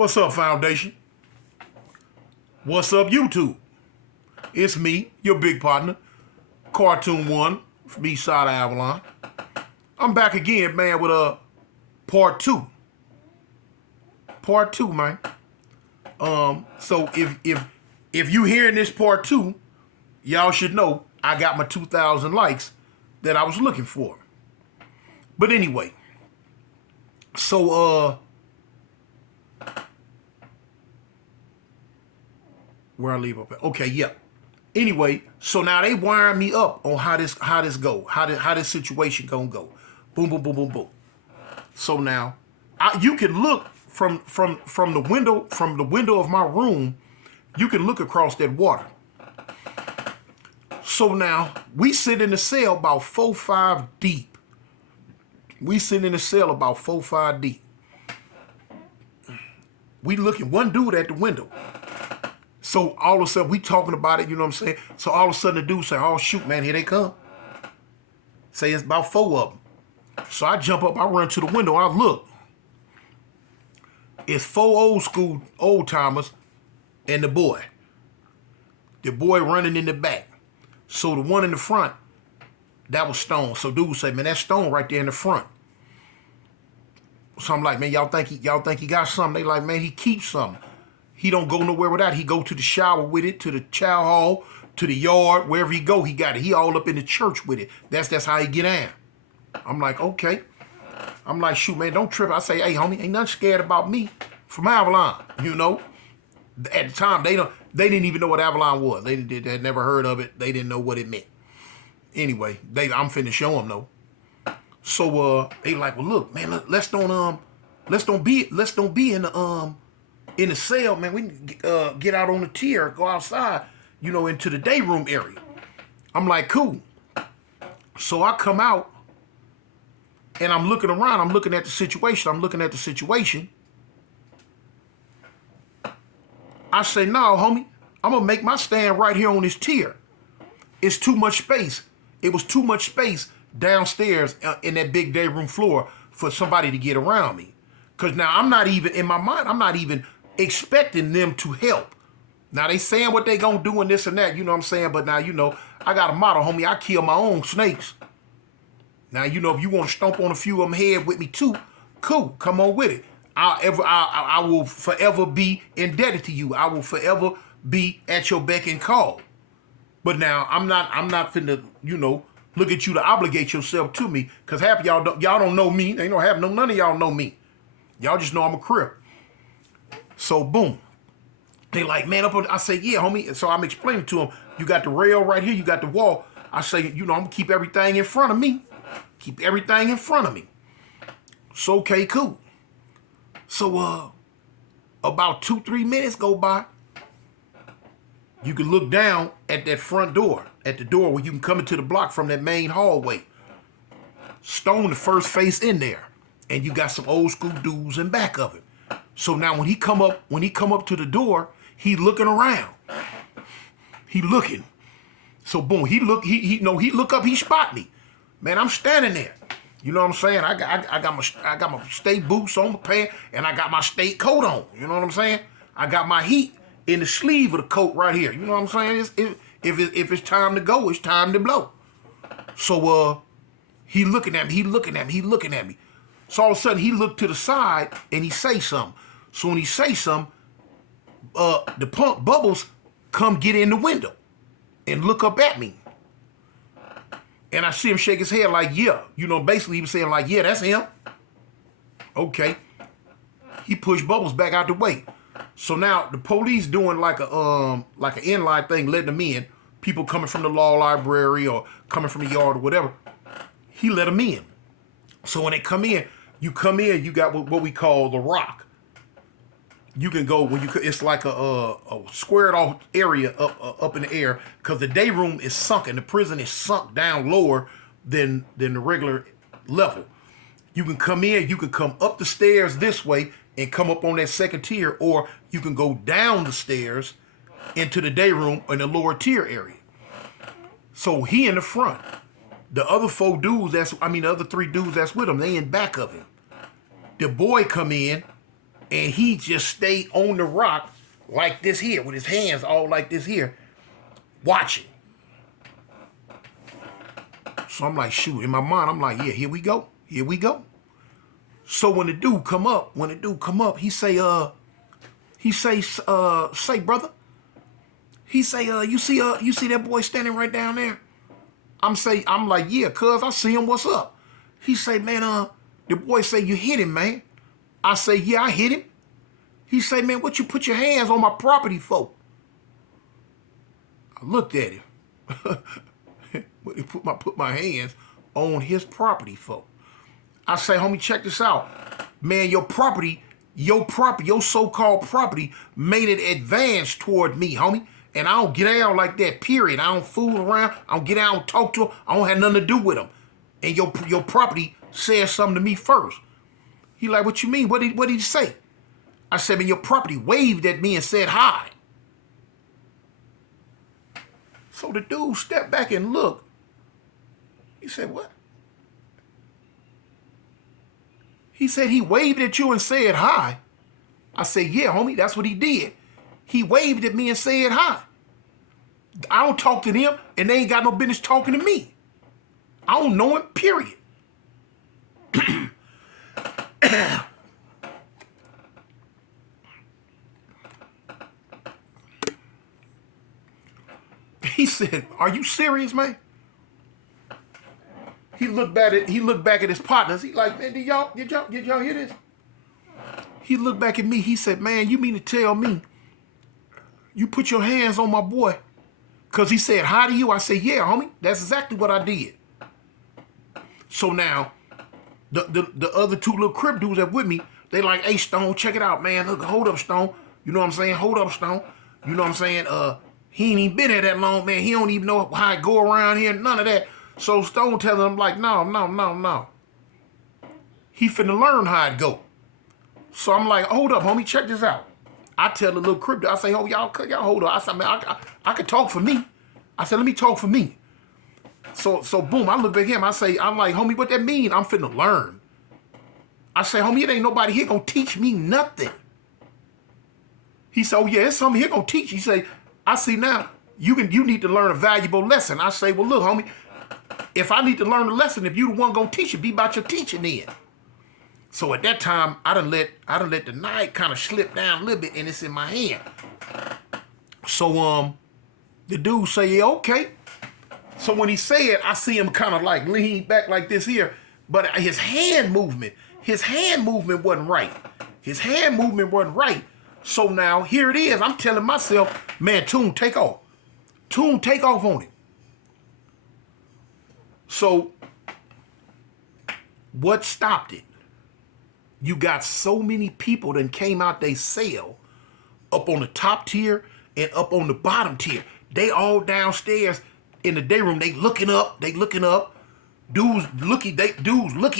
What's up, Foundation? What's up, YouTube? It's me, your big partner, Cartoon One from East Side of Avalon. I'm back again, man, with a part two. Part two, man. So if you hearing this part two, y'all should know I got my 2,000 likes that I was looking for. But anyway, so where I leave up at? Okay, yeah. Anyway, so now they wiring me up on how this go, how this situation gonna go. Boom, boom, boom, boom, boom. So now, you can look from the window of my room. You can look across that water. So now we sit in the cell about 4-5 deep. We sit in the cell about 4-5 deep. We looking one dude at the window. So all of a sudden we talking about it, you know what I'm saying? So all of a sudden the dude say, "Oh shoot, man, here they come." Say it's about 4 of them. So I jump up, I run to the window, I look. It's 4 old timers and the boy. The boy running in the back. So the one in the front, that was Stone. So dude say, "Man, that's Stone right there in the front." So I'm like, "Man, y'all think he got something?" They like, "Man, he keeps something. He don't go nowhere without it. He go to the shower with it, to the chow hall, to the yard, wherever he go, he got it. He all up in the church with it. That's how he get in." I'm like, okay. I'm like, "Shoot, man, don't trip." I say, "Hey, homie, ain't nothing scared about me from Avalon." You know, at the time they didn't even know what Avalon was. They had never heard of it. They didn't know what it meant. Anyway, I'm finna show them though. So they like, "Well, look, man, let's don't be in the cell, man. We can get out on the tier, go outside, you know, into the day room area." I'm like, "Cool." So I come out and I'm looking around. I'm looking at the situation. I say, "No, homie, I'm gonna make my stand right here on this tier. It's too much space. It was too much space downstairs in that big day room floor for somebody to get around me. Cause now I'm not even expecting them to help. Now they saying what they gonna do and this and that, you know what I'm saying? But now, you know, I got a motto, homie, I kill my own snakes. Now, you know, if you want to stomp on a few of them head with me too, cool, come on with it. I will forever be indebted to you. I will forever be at your beck and call. But now I'm not finna, you know, look at you to obligate yourself to me, cause half of y'all don't know me. Ain't none of y'all know me. Y'all just know I'm a crip." So boom, they like, "Man, up on," I say, "Yeah, homie." So I'm explaining to them, "You got the rail right here, you got the wall." I say, "You know, I'm gonna keep everything in front of me. Keep everything in front of me." So okay, cool. So about 2-3 minutes go by. You can look down at that front door, at the door where you can come into the block from that main hallway. Stone the first face in there, and you got some old school dudes in back of it. So now when he come up to the door, he looking around. He looking. So boom, he look up, he spot me. Man, I'm standing there. You know what I'm saying? I got my state boots on, my pants, and I got my state coat on. You know what I'm saying? I got my heat in the sleeve of the coat right here. You know what I'm saying? If it's time to go, it's time to blow. So he looking at me. So all of a sudden he looked to the side and he say something. So when he say something, the punk Bubbles come get in the window and look up at me. And I see him shake his head like, "Yeah." You know, basically he was saying like, "Yeah, that's him." Okay. He pushed Bubbles back out the way. So now the police doing like an inline thing, letting them in. People coming from the law library or coming from the yard or whatever. He let them in. So when they come in, you got what we call the rock. You can go it's like a squared off area up in the air, because the day room is sunken. The prison is sunk down lower than the regular level. You can come in, you can come up the stairs this way and come up on that second tier, or you can go down the stairs into the day room in the lower tier area. So he in the front. The other 3 dudes that's with him, they in back of him. The boy come in And he just stayed on the rock like this here, with his hands all like this here, watching. So I'm like, shoot, in my mind, I'm like, yeah, here we go. Here we go. So when the dude come up, he say, say, brother. He say, you see that boy standing right down there? I'm like, yeah, cuz I see him, what's up? He say, man, the boy say, you hit him, man. I say, yeah, I hit him. He say, man, what you put your hands on my property for? I looked at him. What he put my hands on his property for? I say, homie, check this out. Man, your so-called property made it advance toward me, homie. And I don't get out like that, period. I don't fool around. I don't get out and talk to him. I don't have nothing to do with him. And your property said something to me first. He like, what you mean? What did he say? I said, man, your property waved at me and said hi. So the dude stepped back and looked. He said, what? He said he waved at you and said hi. I said, yeah, homie, that's what he did. He waved at me and said hi. I don't talk to them, and they ain't got no business talking to me. I don't know him, period. He said, are you serious, man? He looked back at his partners. He like, man, did y'all hear this? He looked back at me. He said, man, you mean to tell me you put your hands on my boy? Because he said hi to you. I said, yeah, homie, that's exactly what I did. So now, the other two little Crip dudes that with me, they like, hey, Stone, check it out, man. Look, hold up, Stone. You know what I'm saying? Hold up, Stone. You know what I'm saying? He ain't even been here that long, man. He don't even know how I go around here, none of that. So Stone telling him like, no. He finna learn how it go. So I'm like, hold up, homie, check this out. I tell the little Crip, I say, oh, y'all hold up. I said, man, I can talk for me. I said, let me talk for me. So boom, I look at him. I'm like, homie, what that mean? I'm finna learn. I say, homie, it ain't nobody here gonna teach me nothing. He said, oh yeah, it's something here gonna teach. He say, I see now, you need to learn a valuable lesson. I say, well, look, homie, if I need to learn a lesson, if you the one gonna teach it, be about your teaching then. So at that time, I done let the knife kind of slip down a little bit, and it's in my hand. So the dude say, yeah, okay. So when he said, I see him kind of like lean back like this here, but his hand movement wasn't right. His hand movement wasn't right. So now here it is. I'm telling myself, man, Toon, take off. Toon, take off on him. So what stopped it? You got so many people that came out they cell up on the top tier and up on the bottom tier. They all downstairs in the day room. They looking up. Dudes looky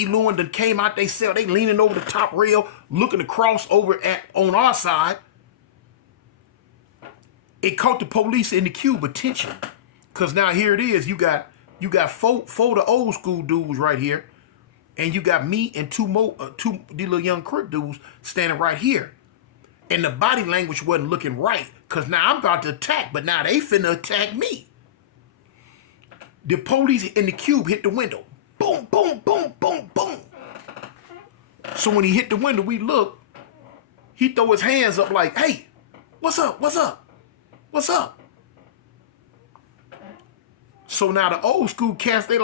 looing that came out they cell. They leaning over the top rail, looking across over on our side. It caught the police in the cube attention. Cause now here it is. You got four the old school dudes right here. And you got me and two these little young Crip dudes standing right here. And the body language wasn't looking right. Because now I'm about to attack, but now they finna attack me. The police in the cube hit the window. Boom, boom, boom, boom, boom. So when he hit the window, we look. He throw his hands up like, hey, what's up, what's up, what's up? So now the old school cats, they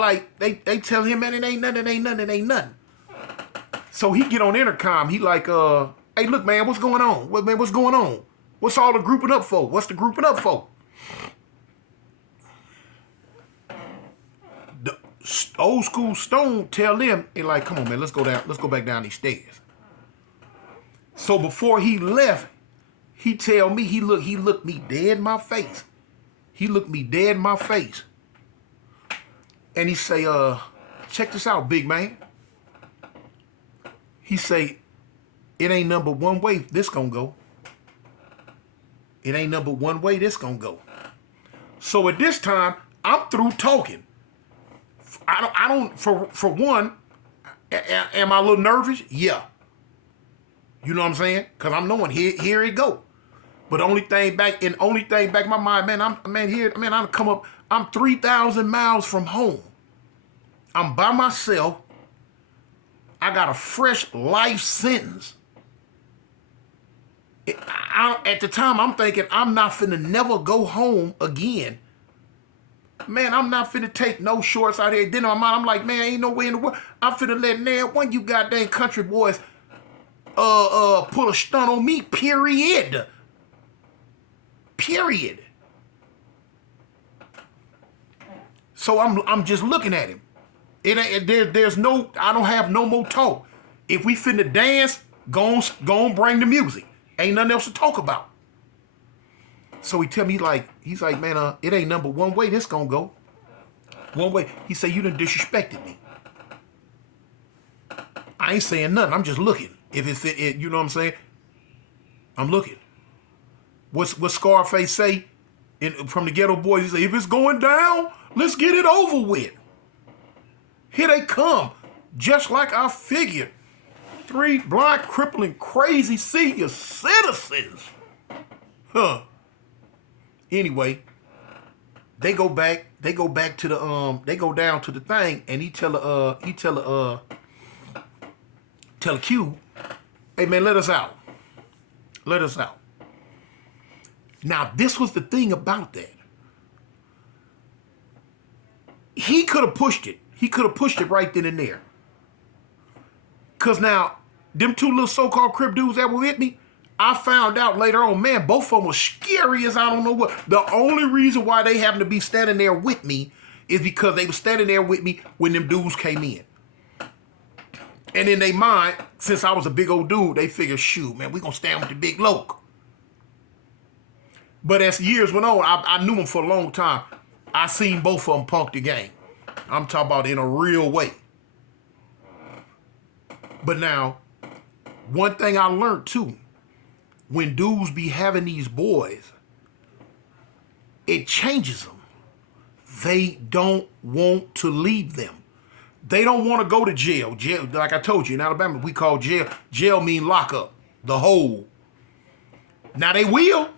tell him, man, it ain't nothing. So he get on intercom. He like, hey, look, man, what's going on? What's going on? What's all the grouping up for? What's the grouping up for? The old school Stone tell them, they like, come on, man, let's go back down these stairs. So before he left, he tell me, he looked me dead in my face. He looked me dead in my face. And he say, check this out, big man. He say, it ain't number one way this gonna go. It ain't number one way this gonna go. So at this time, I'm through talking. I don't, for one, am I a little nervous? Yeah. You know what I'm saying? Cause I'm knowing here it go. But only thing back in my mind, man, I come up, I'm 3,000 miles from home. I'm by myself. I got a fresh life sentence. At the time, I'm thinking I'm not finna never go home again. Man, I'm not finna take no shorts out here. Then in my mind, I'm like, man, ain't no way in the world. I'm finna let one you goddamn country boys pull a stunt on me, period. Period. So I'm just looking at him. There's no, I don't have no more talk. If we finna dance, go on bring the music. Ain't nothing else to talk about. So he tell me he's like, man, it ain't number one way this gonna go. One way. He say, you done disrespected me. I ain't saying nothing. I'm just looking. If it, you know what I'm saying? I'm looking. What Scarface say from the Ghetto Boys? He say, if it's going down, let's get it over with. Here they come, just like I figured. 3 blind, crippling, crazy senior citizens. Huh. Anyway, they go back to the they go down to the thing, and he tell Q, hey man, let us out. Let us out. Now, this was the thing about that. He could have pushed it. He could have pushed it right then and there. Because now, them 2 little so-called Crip dudes that were with me, I found out later on, man, both of them were scary as I don't know what. The only reason why they happened to be standing there with me is because they were standing there with me when them dudes came in. And in their mind, since I was a big old dude, they figured, shoot, man, we gonna stand with the big loke. But as years went on, I knew them for a long time. I seen both of them punk the game. I'm talking about in a real way. But now, one thing I learned too, when dudes be having these boys, it changes them. They don't want to leave them. They don't want to go to jail. Jail, like I told you, in Alabama, we call jail mean lockup, the hole. Now they will.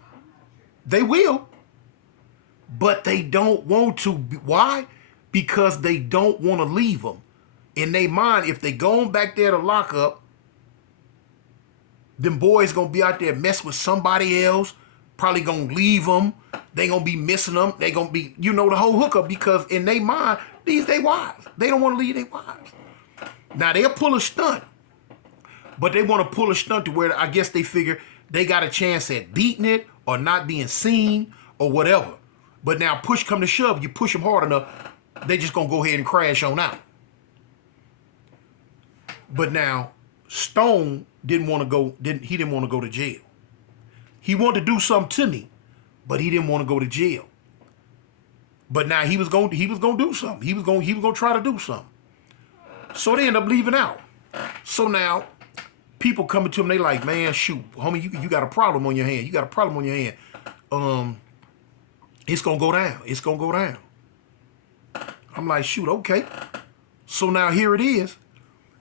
They will. But they don't want to. Why? Because they don't want to leave them. In their mind, if they going back there to lock up, them boys gonna be out there mess with somebody else, probably gonna leave them. They gonna be missing them. They gonna be, the whole hookup, because in their mind, these they wives. They don't want to leave their wives. Now they'll pull a stunt, but they want to pull a stunt to where I guess they figure they got a chance at beating it or not being seen or whatever. But now push come to shove, you push them hard enough, they just gonna go ahead and crash on out. But now Stone didn't want to go to jail. He wanted to do something to me, but he didn't want to go to jail. But now he was going to do something. He was going to try to do something. So they end up leaving out. So now people coming to him, they like, man, shoot, homie, you got a problem on your hand. You got a problem on your hand. It's gonna go down. It's gonna go down. I'm like, shoot, okay. So now here it is.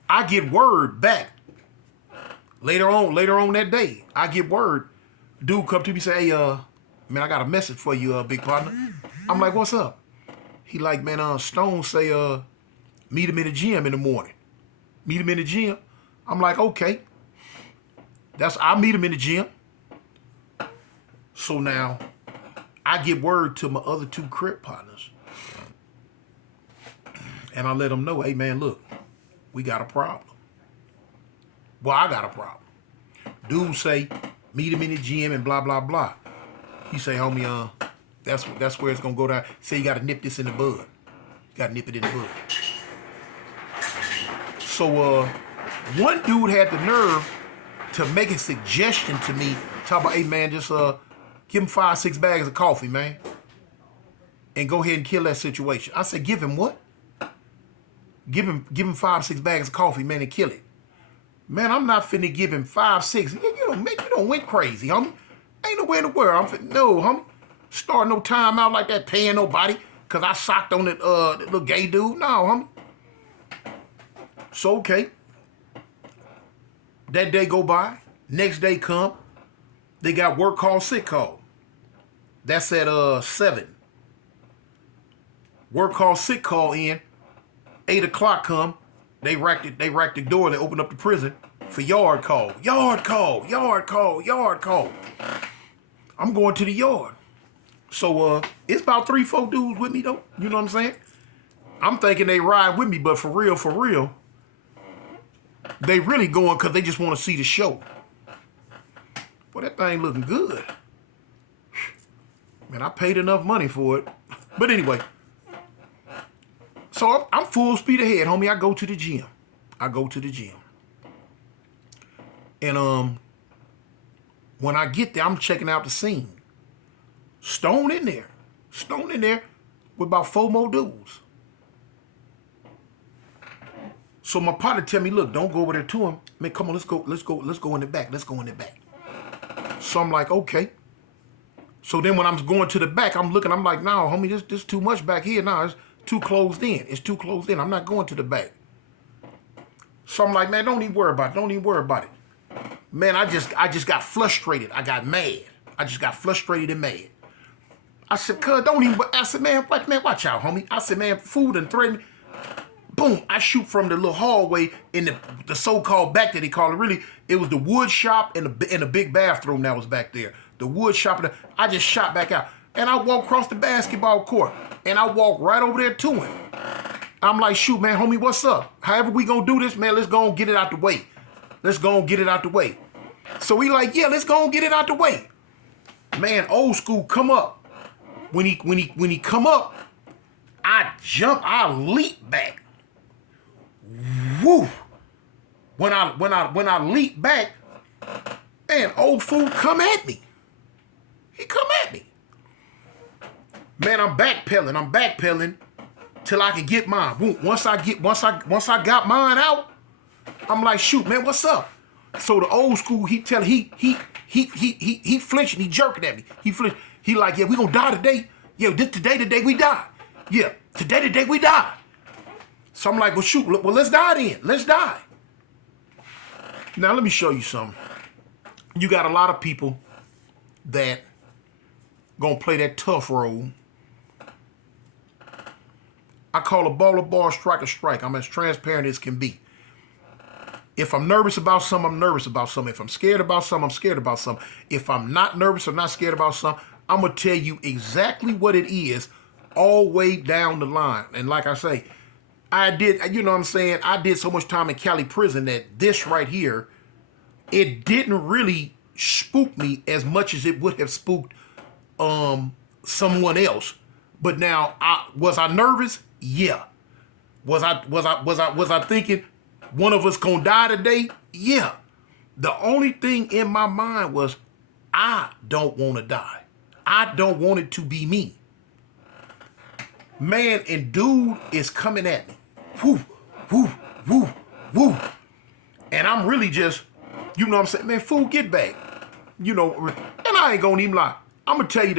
I get word back. Later on that day, I get word. Dude come to me, say, hey, man, I got a message for you, big partner. I'm like, what's up? He like, man, Stone say, meet him in the gym in the morning. Meet him in the gym. I'm like, okay. I'll meet him in the gym. So now, I get word to my other 2 Crip partners. And I let them know, hey, man, look, we got a problem. Well, I got a problem. Dude say, meet him in the gym and blah, blah, blah. He say, homie, that's where it's going to go down. Say you got to nip this in the bud. You got to nip it in the bud. So one dude had the nerve to make a suggestion to me, talk about, hey, man, just give him 5-6 bags of coffee, man, and go ahead and kill that situation. I said, give him what? Give him 5-6 bags of coffee, man, and kill it. Man, I'm not finna give him 5-6. You don't went crazy, homie. Ain't no way in the world. No, homie. Start no time out like that, paying nobody, cause I socked on that little gay dude. No, homie. So okay. That day go by. Next day come, they got work call, sick call. That's at 7. Work call, sick call in. 8 o'clock come. They racked the door. They opened up the prison for yard call. Yard call, yard call, yard call. I'm going to the yard. So it's about 3-4 dudes with me though. You know what I'm saying? I'm thinking they ride with me, but for real, they really going because they just want to see the show. Boy, that thing looking good. Man, I paid enough money for it. But anyway, so I'm full speed ahead, homie. I go to the gym. And when I get there, I'm checking out the scene. Stone in there with about 4 more dudes. So my partner tell me, look, don't go over there to him. Man, come on, let's go in the back. So I'm like, okay. So then when I'm going to the back, I'm looking, I'm like, no, homie, this too much back here. No, it's too closed in. I'm not going to the back. So I'm like, man, don't even worry about it. Man, I just got frustrated. I got mad. I just got frustrated and mad. I said, cuz, I said, man, watch out, homie. I said, man, food and threaten me. Boom, I shoot from the little hallway in the so-called back that they call it. Really, it was the wood shop and the big bathroom that was back there. The wood shop, I just shot back out. And I walked across the basketball court. And I walked right over there to him. I'm like, shoot, man, homie, what's up? However we gonna do this, man, let's go and get it out the way. So he like, yeah, let's go and get it out the way. Man, old school come up. When he come up, I leap back. Woo! When I leap back, man, old fool come at me. He come at me. Man, I'm backpedaling till I can get mine. Once I got mine out, I'm like, shoot, man, what's up? So the old school, he flinching, he jerking at me. He flinch. He like, yeah, we gonna die today. Yeah, today the day we die. Yeah, today the day we die. So I'm like, well, shoot, well, let's die then. Let's die. Now, let me show you something. You got a lot of people that gonna play that tough role. I call a ball a ball, strike a strike. I'm as transparent as can be. If I'm nervous about something, I'm nervous about something. If I'm scared about something, I'm scared about something. If I'm not nervous or not scared about something, I'm going to tell you exactly what it is all the way down the line. And like I say, I did, you know what I'm saying? I did so much time in Cali prison that this right here, it didn't really spook me as much as it would have spooked someone else. But now, was I nervous? Yeah. Was I thinking one of us gonna die today? Yeah. The only thing in my mind was, I don't want to die. I don't want it to be me. Man, and dude is coming at me. Woo, woo, woo, woo. And I'm really just, you know what I'm saying? Man, fool, get back. You know, and I ain't gonna even lie. I'm gonna tell you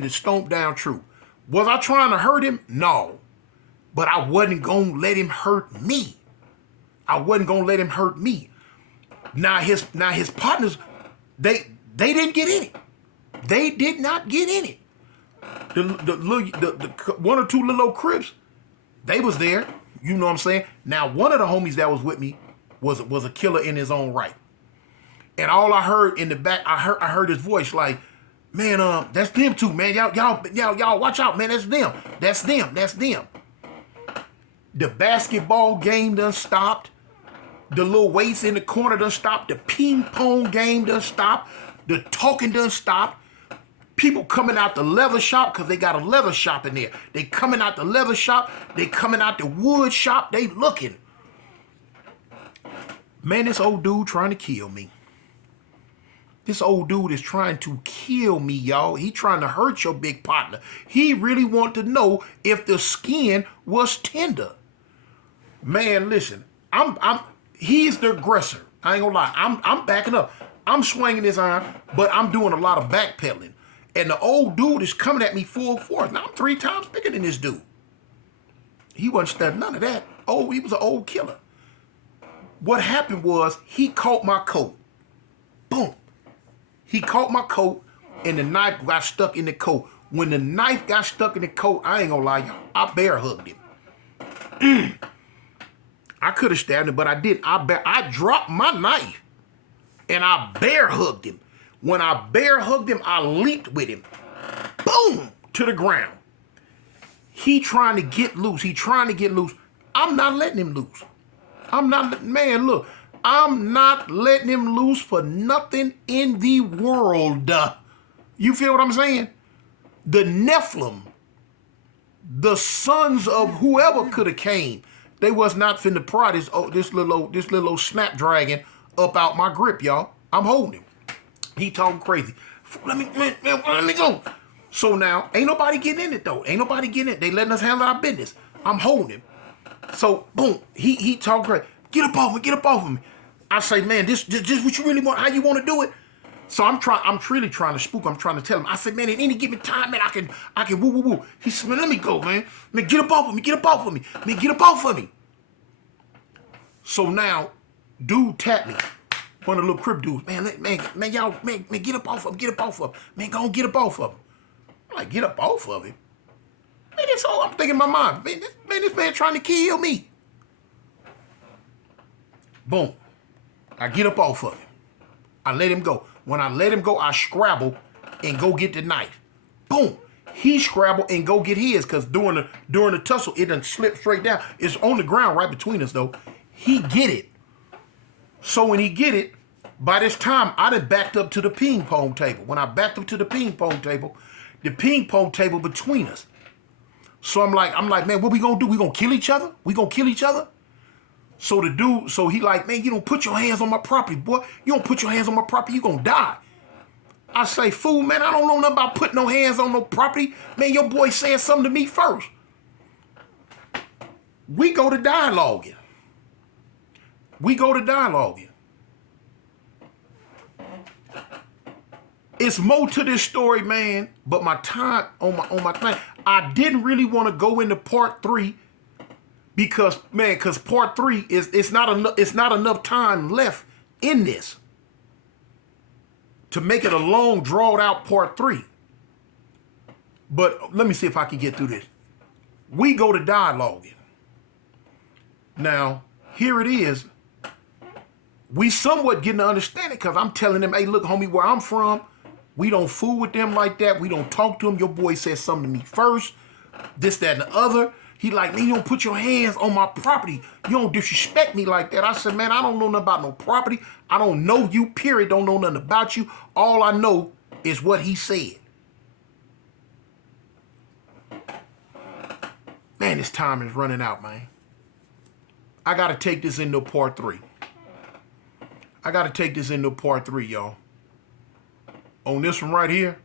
the stomp down truth. Was I trying to hurt him? No. But I wasn't gonna let him hurt me. Now his partners, they didn't get in it. They did not get in it. The 1 or 2 little old Crips, they was there. You know what I'm saying? Now, one of the homies that was with me was a killer in his own right. And all I heard in the back, I heard his voice like, man, that's them too, man. Y'all watch out, man. That's them. The basketball game done stopped. The little weights in the corner done stopped. The ping pong game done stopped. The talking done stopped. People coming out the leather shop because they got a leather shop in there. They coming out the leather shop. They coming out the wood shop. They looking. Man, this old dude trying to kill me. This old dude is trying to kill me, y'all. He trying to hurt your big partner. He really want to know if the skin was tender. Man, listen. He's the aggressor. I ain't gonna lie. I'm backing up. I'm swinging his arm, but I'm doing a lot of backpedaling. And the old dude is coming at me full force. Now I'm 3 times bigger than this dude. He wasn't studying none of that. Oh, he was an old killer. What happened was he caught my coat. Boom. He caught my coat, and the knife got stuck in the coat. When the knife got stuck in the coat, I ain't gonna lie, y'all, I bear hugged him. I could have stabbed him, but I didn't. I dropped my knife, and I bear hugged him. When I bear hugged him, I leaped with him. Boom! To the ground. He trying to get loose. He trying to get loose. I'm not letting him loose. I'm not, man, look. I'm not letting him loose for nothing in the world. You feel what I'm saying? The Nephilim, the sons of whoever could have came, they was not finna pry this little old snapdragon up out my grip, y'all. I'm holding him. He talking crazy. Let me go. So now, ain't nobody getting in it though. Ain't nobody getting it. They letting us handle our business. I'm holding him. So boom, he talking crazy. Get up off me, get up off of me. I say, man, this what you really want? How you want to do it? So I'm really trying to spook. I'm trying to tell him. I said, man, at any given time, man, I can woo. He said, man, let me go, man. Man, get up off of me, get up off of me. Man, get up off of me. So now, dude tapped me. One of the little crip dudes, man, y'all, man, get up off of him, get up off of him. Man, go on, get up off of him. I'm like, get up off of him? Man, that's all I'm thinking in my mind. Man, this man trying to kill me. Boom. I get up off of him. I let him go. When I let him go, I scrabble and go get the knife. Boom. He scrabble and go get his, because during the tussle, it done slipped straight down. It's on the ground right between us, though. He get it. So when he get it, by this time, I done backed up to the ping pong table. When I backed up to the ping pong table between us. So I'm like, man, what we gonna do? We gonna kill each other? We gonna kill each other? So the dude, so he like, man, you don't put your hands on my property, boy. You don't put your hands on my property, you gonna die. I say, fool, man, I don't know nothing about putting no hands on no property. Man, your boy said something to me first. We go to dialoguing. It's more to this story, man, but my time on my thing, I didn't really want to go into part 3 because part 3 it's not enough time left in this to make it a long, drawn out part 3. But let me see if I can get through this. We go to dialoguing. Now, here it is. We somewhat getting to understand it because I'm telling them, hey, look, homie, where I'm from, we don't fool with them like that. We don't talk to them. Your boy said something to me first. This, that, and the other. He like, man, you don't put your hands on my property. You don't disrespect me like that. I said, man, I don't know nothing about no property. I don't know you, period. Don't know nothing about you. All I know is what he said. Man, this time is running out, man. I got to take this into part 3. Y'all. On this one right here,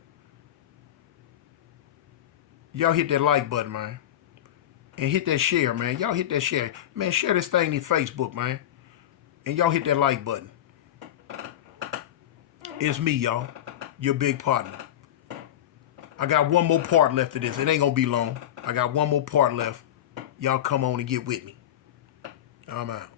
y'all hit that like button, man. And hit that share, man. Y'all hit that share. Man, share this thing in Facebook, man. And y'all hit that like button. It's me, y'all. Your big partner. I got one more part left of this. It ain't gonna be long. I got one more part left. Y'all come on and get with me. I'm out.